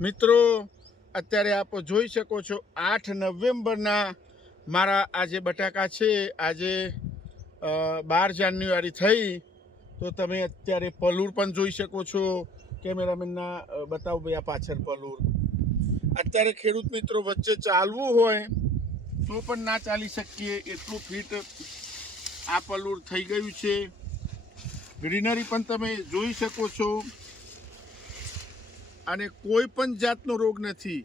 મિત્રો, અત્યારે આપ જોઈ શકો છો, આઠ નવેમ્બરના મારા આ જે બટાકા છે. આજે બાર જાન્યુઆરી થઈ. તો તમે અત્યારે પલુર પણ જોઈ શકો છો. કેમેરામેનના બતાવો ભાઈ આ પાછળ પલુર. અત્યારે ખેડૂત મિત્રો વચ્ચે ચાલવું હોય, તો પણ ના ચાલી શકીએ. એટલું ફિટ આ પલુર થઈ ગયું છે. ગ્રીનરી પણ તમે જોઈ શકો છો. અને કોઈ પણ જાતનો રોગ નથી.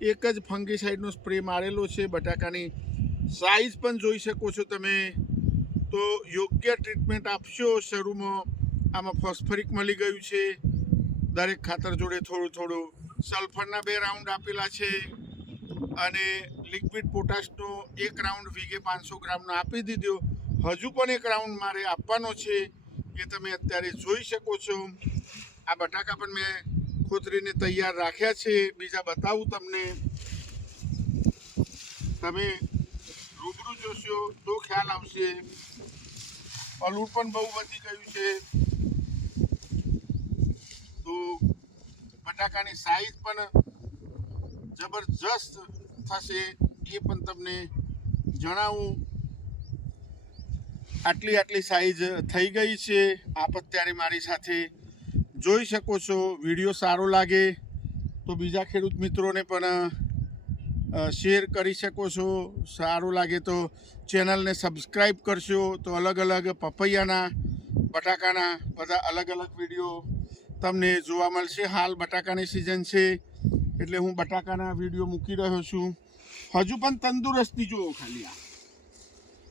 એક જ ફંગીસાઇડનો સ્પ્રે મારેલો છે, બટાકાની સાઇઝ પણ જોઈ શકો છો તમે. તો યોગ્ય ટ્રીટમેન્ટ આપશો શરૂમાં. આમાં ફોસ્ફરિક મળી ગયું છે. દરેક ખાતર જોડે થોડું થોડું સલ્ફરના બે રાઉન્ડ આપેલા છે. અને લિક્વિડ પોટાશનો એક રાઉન્ડ વીઘે પાંચસો ગ્રામનો આપી દીધો. હજુ પણ એક રાઉન્ડ મારે આપવાનો છે, એ તમે અત્યારે જોઈ શકો છો. આ બટાકા પણ મેં ખોતરીને તૈયાર રાખ્યા છે. બીજા બતાવું તમને. તમે રૂબરૂ જોશો તો ખ્યાલ આવશે. પલુર પણ બહુ વધી ગયું છે. તો બટાકાની સાઈઝ પણ જબરજસ્ત થશે એ પણ તમને જણાવું. આટલી આટલી સાઈઝ થઈ ગઈ છે. આપ અત્યારે મારી સાથે જોઈ શકો છો, વીડિયો સારો લાગે તો બીજા ખેડૂત મિત્રોને પણ શેર કરી શકો છો. સારું લાગે તો ચેનલને સબસ્ક્રાઈબ કરશો તો અલગ અલગ પપૈયાના, બટાકાના બધા અલગ અલગ વીડિયો તમને જોવા મળશે. હાલ બટાકાની સિઝન છે એટલે હું બટાકાના વીડિયો મૂકી રહ્યો છું. હજુ પણ તંદુરસ્તી જુઓ ખાલી આ.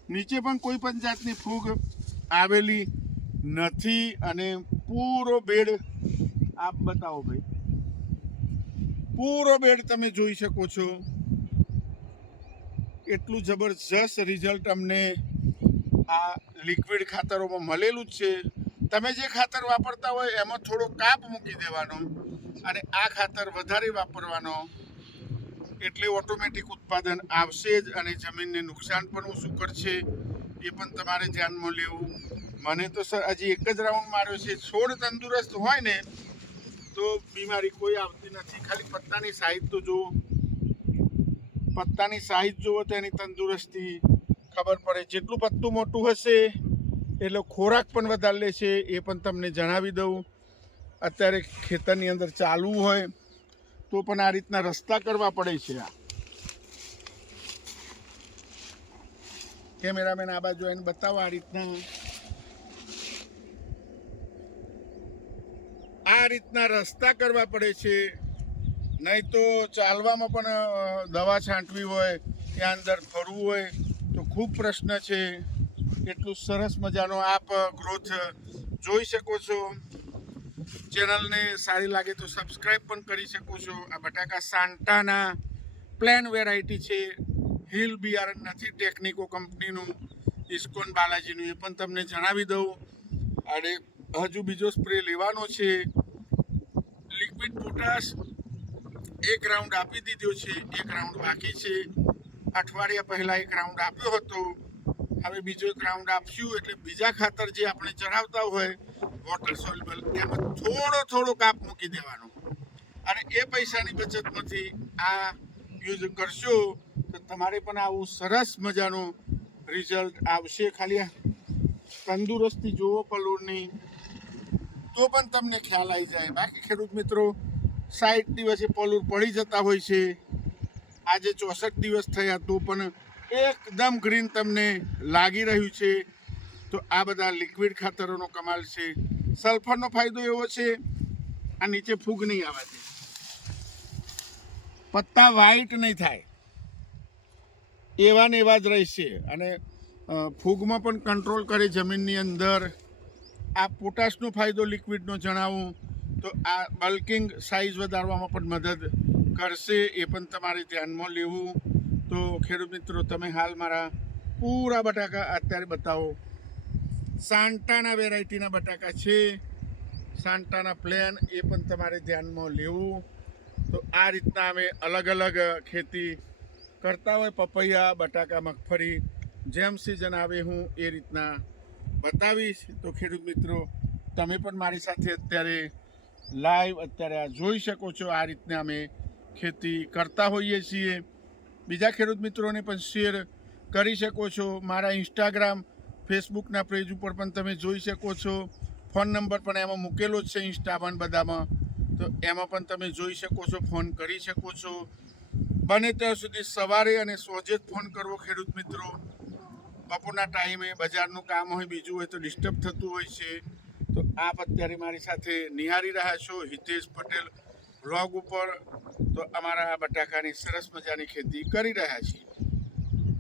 નીચે પણ કોઈ પણ જાતની ફૂગ આવેલી નથી અને પૂરો બેડ આપ બતાવો ભાઈ. પૂરો બેડ તમે જોઈ શકો છો. એટલું જબરજસ્ત રિઝલ્ટ અમને આ લિક્વિડ ખાતરોમાં મળેલું જ છે. તમે જે ખાતર વાપરતા હોય એમાં થોડો કાપ મૂકી દેવાનો અને આ ખાતર વધારે વાપરવાનો. એટલે ઓટોમેટિક ઉત્પાદન આવશે જ અને જમીનને નુકસાન પણ ઓછું કરશે. એ પણ તમારે ધ્યાનમાં લેવું. મને તો સર હજી એક જ રાઉન્ડ માર્યો છે. છોડ તંદુરસ્ત હોય ને, તો બીમારી કોઈ આવતી નથી. ખાલી પત્તાની સાઈઝ તો જુઓ. પત્તાની સાઈઝ જુઓ તો એની તંદુરસ્તી ખબર પડે. જેટલું પત્તું મોટું હશે, એટલે ખોરાક પણ વધારે લેશે, એ પણ તમને જણાવી દઉં. અત્યારે ખેતરની અંદર ચાલવું હોય, તો પણ આ રીતના રસ્તા કરવા પડે છે આ. કેમેરામેન આ બાજુ એને બતાવો આ રીતના. આ રીતના રસ્તા કરવા પડે છે. નહીં તો ચાલવામાં પણ દવા છાંટવી હોય, ત્યાં અંદર ફરવું હોય, તો ખૂબ પ્રશ્ન છે. એટલું સરસ મજાનો આપ ગ્રોથ જોઈ શકો છો. ચેનલને સારી લાગે તો સબસ્ક્રાઈબ પણ કરી શકો છો. આ બટાકા સાંટાના પ્લેન વેરાયટી છે. હિલ બિયારણ નથી ટેકનિકો કંપનીનું. ઇસ્કોન બાલાજીનું એ પણ તમને જણાવી દઉં. અને હજુ બીજો સ્પ્રે લેવાનો છે. લિક્વિડ પોટાશ એક રાઉન્ડ આપી દીધો છે, એક રાઉન્ડ બાકી છે. અઠવાડિયા પહેલાં એક રાઉન્ડ આપ્યો હતો. હવે બીજો એક રાઉન્ડ આપશું એટલે બીજા ખાતર જે આપણે ચડાવતા હોય વોટર સોલ્યુબલ એમાં થોડો થોડો કાપ મૂકી દેવાનો. અને એ પૈસાની બચતમાંથી આ યુઝ કરશો, તો તમારે પણ આવું સરસ મજાનું રિઝલ્ટ આવશે. ખાલી તંદુરસ્તી જુઓ પલોરની. તો પણ તમને ખ્યાલ આવી જાય. બાકી ખેડૂત મિત્રો સાઠ દિવસે પલુર પડી જતા હોય છે. આજે ચોસઠ દિવસ થયા, તો પણ એકદમ ગ્રીન તમને લાગી રહ્યું છે. તો આ બધા લિક્વિડ ખાતરોનો કમાલ છે. સલ્ફરનો ફાયદો એવો છે, આ નીચે ફૂગ નહીં આવવા દે પત્તા વ્હાઈટ નહીં થાય. એવા ને એવા જ રહેશે. અને ફૂગમાં પણ કંટ્રોલ કરે જમીનની અંદર. આ પોટાશનો ફાયદો લિક્વિડનો જણાવું, તો આ બલ્કિંગ સાઇઝ વધારવામાં પણ મદદ કરશે એ પણ તમારે ધ્યાનમાં લેવું. તો ખેડૂત મિત્રો, તમે હાલ મારા પૂરા બટાકા અત્યારે બતાવો. સાંટાના વેરાયટીના બટાકા છે. સાંટાના પ્લેન એ પણ તમારે ધ્યાનમાં લેવું. તો આ રીતના અમે અલગ અલગ ખેતી કરતા હોય, પપૈયા, બટાકા, મગફળી, જેમ સિઝન આવે હું એ રીતના બતાવીશ. તો ખેડૂત મિત્રો, તમે પણ મારી સાથે અત્યારે લાઈવ અત્યારે આ જોઈ શકો છો. આ રીતના અમે ખેતી કરતા હોઈએ છીએ. બીજા ખેડૂત મિત્રોને પણ શેર કરી શકો છો. મારા ઇન્સ્ટાગ્રામ ફેસબુકના પેજ ઉપર પણ તમે જોઈ શકો છો. ફોન નંબર પણ એમાં મૂકેલો જ છે ઇન્સ્ટામાં બધામાં. તો એમાં પણ તમે જોઈ શકો છો ફોન કરી શકો છો. બને ત્યાં સુધી સવારે અને સોજે જ ફોન કરવો ખેડૂત મિત્રો. બપોરના ટાઈમે બજારનું કામ હોય, બીજું હોય તો ડિસ્ટર્બ થતું હોય છે. તો આપ અત્યારે મારી સાથે નિહાળી રહ્યા છો. હિતેશ પટેલ વ્લોગ ઉપર. તો અમારા બટાકાની સરસ મજાની ખેતી કરી રહ્યા છીએ.